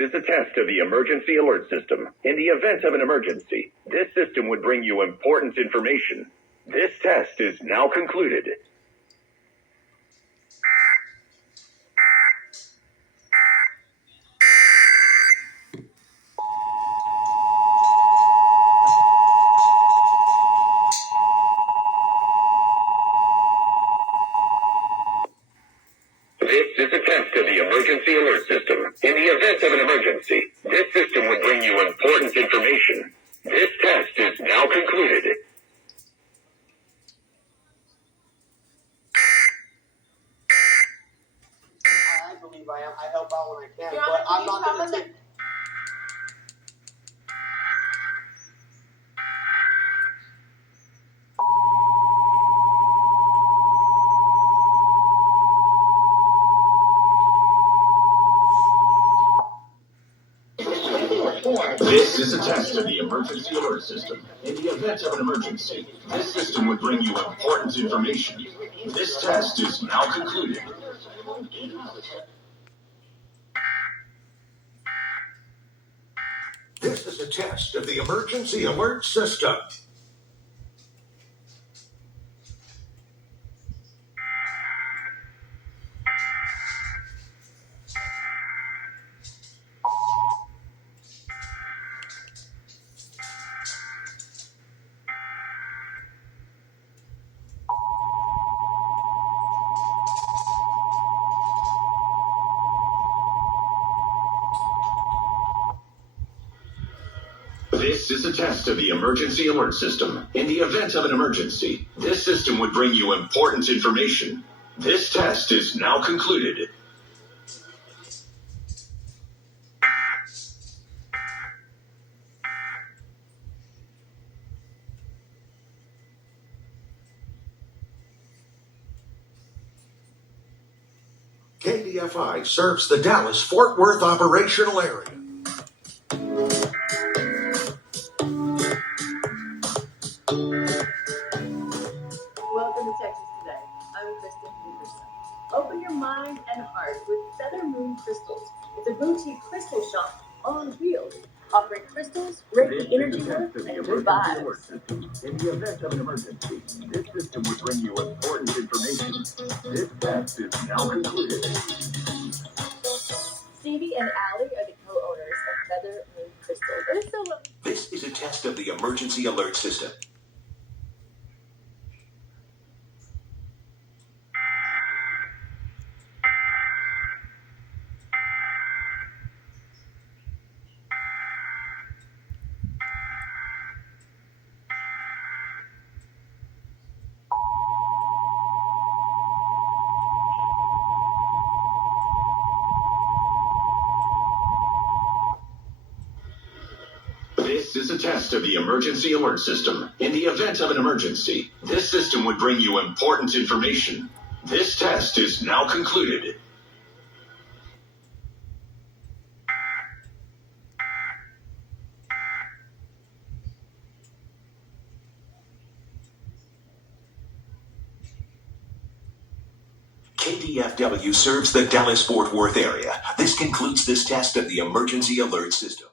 is a test of the emergency alert system. In the event of an emergency, this system would bring you important information. This test is now concluded. This is a test of the emergency alert system. In the event of an emergency, this system would bring you important information. This test is now concluded. I believe I am. I help out when I can, but I'm not going to take... This is a test of the emergency alert system. In the event of an emergency, this system would bring you important information. This test is now concluded. This is a test of the emergency alert system. This is a test of the emergency alert system. In the event of an emergency, this system would bring you important information. This test is now concluded. KDFI serves the Dallas-Fort Worth operational area. Welcome to Texas Today. I'm Kristen Peterson. Open your mind and heart with Feather Moon Crystals. It's a boutique crystal shop on wheels, offering crystals, Reiki energy work, and good vibes. In the event of an emergency, this system would bring you important information. This test is now concluded. Stevie and Allie are the co-owners of Feather Moon Crystals. They're so lovely. This is a test of the emergency alert system. This is a test of the emergency alert system. In the event of an emergency, this system would bring you important information. This test is now concluded. KDFW serves the Dallas-Fort Worth area. This concludes this test of the emergency alert system.